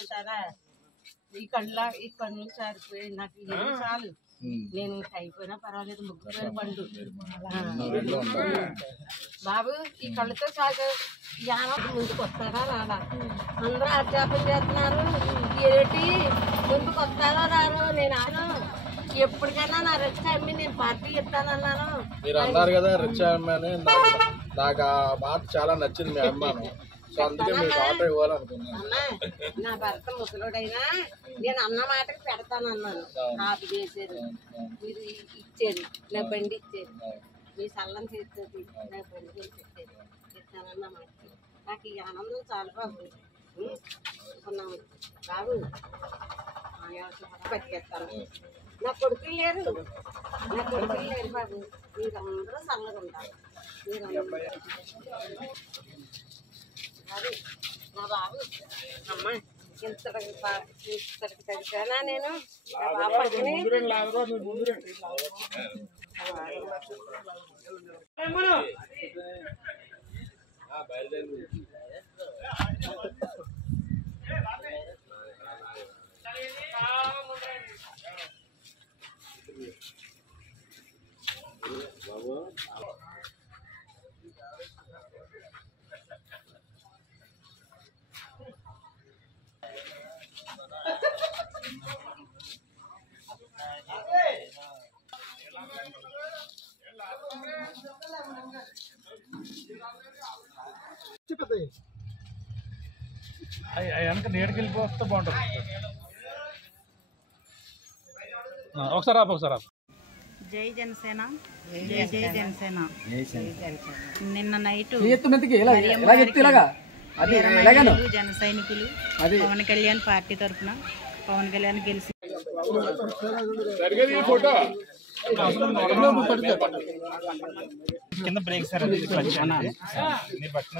అంటారా ఈ కళ్ళు సారిపోయి నాకు ఏం చాలు నేను అయిపోయినా పర్వాలేదు ముగ్గురు పండు బాబు ఈ కళ్ళతో చాలు ముందుకు వస్తారా రాడా అందరూ ఆక్షేపం చేస్తున్నారు ఏంటి ముందుకు వస్తారో రారో నేను ఆను ఎప్పటికైనా నా రిచ్ అమ్మి నేను పార్టీ ఇస్తానన్నాను. మీరు అన్నారు కదా రిచ్ అమ్మి అని, నాకు ఆ మాట చాలా నచ్చింది మీ అమ్మాను. సో అందుకే మీకు ఆటో ఇవ్వాలనుకున్నాను. నా భర్త ముసలుడైనా నేను అన్న మాటకి పెడతానన్నాను. ఆపు చేశారు, మీరు ఇచ్చారు, నా బండి ఇచ్చారు, మీ సల్లం చేస్తుంది, నా బండి పెట్టారు, ఇస్తానన్న మాట. నాకు ఈ ఆనందం చాలా బాబు. అనుకున్నాము బాబు బతికేస్తాను. నా కొడుకులు లేరు, నా కొడుకులు లేరు బాబు. మీరందరూ చల్లగా ఉంటారు. నా బాబు అమ్మ ఇంతటికి తగ్గిపోయినా నేను నా బాబు పక్కనే వెనక నీడకి వెళ్ళిపోతే బాగుంటుంది. ఒకసారి ఒకసారి జై జనసేన, జై జై జనసేన. నిన్న నైట్ జన సైనికులు పవన్ కళ్యాణ్ పార్టీ తరఫున పవన్ కళ్యాణ్ గెలిచి కింద బ్రేక్ సార్ మీరు పట్టిన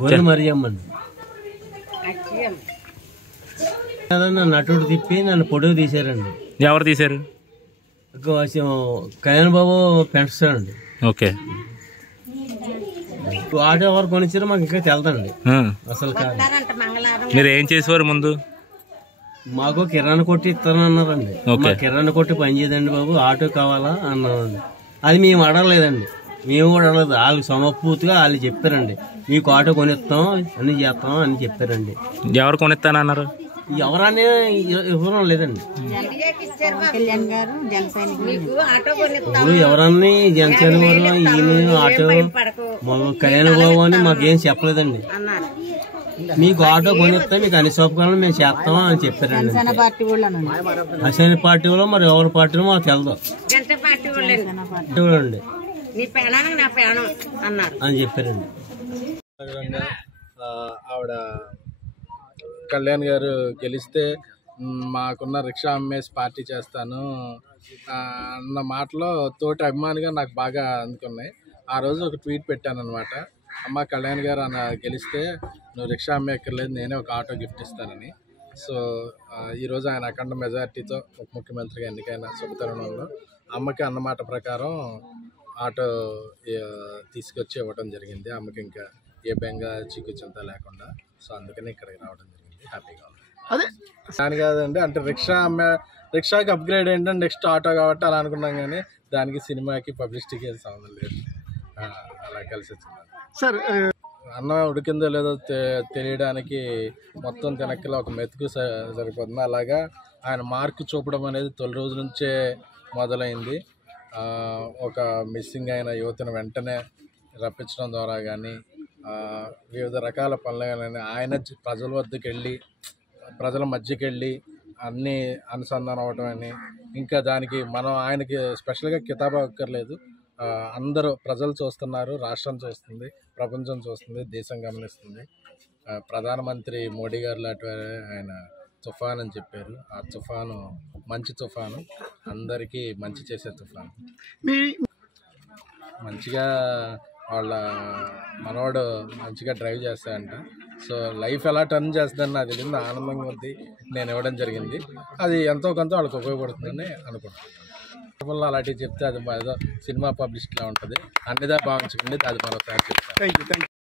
గొర్రె మరియమ్మండి. నటుడు తిప్పి నన్ను పొడుగు తీశారండి. ఎవరు తీశారు? కళ్యాణ్ బాబు పెంచుతాడండి. ఓకే, ఆటో ఎవరు కొనిచ్చారో మాకు ఇంకా తెలదండి అసలు. మీరు ఏం చేసేవారు ముందు? మాకు కిరాణా కొట్టి ఇస్తానన్నారండి. కిరాణా కొట్టి పని చేయదండి బాబు, ఆటో కావాలా అన్నారండి. అది మేము అడగలేదండి, మేము కూడా అడగలేదు. వాళ్ళు సమపూర్తిగా వాళ్ళు చెప్పారండి, మీకు ఆటో కొనిస్తాం అన్ని చేస్తాం అని చెప్పారండి. ఎవరు కొనిస్తానన్నారు? ఎవరనే వివరం లేదండి. ఎవరన్నీ జనసేన వారు ఈయన ఆటో కళ్యాణ బాబు అని మాకేం చెప్పలేదండి. మీకు ఆటో కొనిస్తే మీకు అన్ని సౌకర్యాలు మేము చేస్తాం అని చెప్పారండి. అసలు పార్టీ వాళ్ళు మరి ఎవరి పార్టీలో మాకు తెలదు అండి అని చెప్పారండి. ఆవిడ కళ్యాణ్ గారు గెలిస్తే మాకున్న రిక్షా అమ్మేసి పార్టీ చేస్తాను అన్న మాటలో తోటి అభిమానిగా నాకు బాగా అందుకున్నాయి. ఆ రోజు ఒక ట్వీట్ పెట్టాను అనమాట, అమ్మ కళ్యాణ్ గారు అన్న గెలిస్తే నువ్వు రిక్షా అమ్మేక్కర్లేదు, నేనే ఒక ఆటో గిఫ్ట్ ఇస్తానని. సో ఈరోజు ఆయన అఖండ మెజార్టీతో ఉప ముఖ్యమంత్రిగా ఎన్నికైన శుభతరుణంలో అమ్మకి అన్నమాట ప్రకారం ఆటో తీసుకొచ్చి ఇవ్వడం జరిగింది. అమ్మకి ఇంకా ఏ బెంగ చిక్కుచింత లేకుండా. సో అందుకని ఇక్కడికి రావడం జరిగింది. హ్యాపీగా ఉంది. అదే దాని కాదండి, అంటే రిక్షాకి అప్గ్రేడ్ ఏంటంటే నెక్స్ట్ ఆటో కాబట్టి అలా అనుకున్నాం, కానీ దానికి సినిమాకి పబ్లిసిటీకి సంబంధం లేదు. అలా కలిసి వచ్చింది సార్. అన్నం ఉడికిందో లేదో తెలియడానికి మొత్తం తినక్కలో ఒక మెతుకు సరిపోతుంది. అలాగా ఆయన మార్కు చూపడం అనేది తొలి రోజు నుంచే మొదలైంది. ఒక మిస్సింగ్ అయిన యువతను వెంటనే రప్పించడం ద్వారా కానీ వివిధ రకాల పనులు కానీ ఆయన ప్రజల వద్దకు వెళ్ళి ప్రజల మధ్యకి వెళ్ళి అన్నీ అనుసంధానం అవ్వటం అని, ఇంకా దానికి మనం ఆయనకి స్పెషల్గా కితాబా అక్కర్లేదు, అందరూ ప్రజలు చూస్తున్నారు, రాష్ట్రం చూస్తుంది, ప్రపంచం చూస్తుంది, దేశం గమనిస్తుంది. ప్రధానమంత్రి మోడీ గారు లాంటి ఆయన తుఫాన్ అని చెప్పారు. ఆ తుఫాను మంచి తుఫాను, అందరికీ మంచి చేసే తుఫాను. మీ మంచిగా వాళ్ళ మనవాడు మంచిగా డ్రైవ్ చేస్తాడంట. సో లైఫ్ ఎలా టర్న్ చేస్తుందని నాకు తెలియదు, ఆనందంగా ఉంది, నేను ఇవ్వడం జరిగింది. అది ఎంతో కొంత వాళ్ళకి ఉపయోగపడుతుందని అనుకుంటున్నాను. అలాంటివి చెప్తే అది ఏదో సినిమా పబ్లిసిటీలా ఉంటుంది. అన్నిదా భావించకండి, అది మరోసారి చెప్తాను.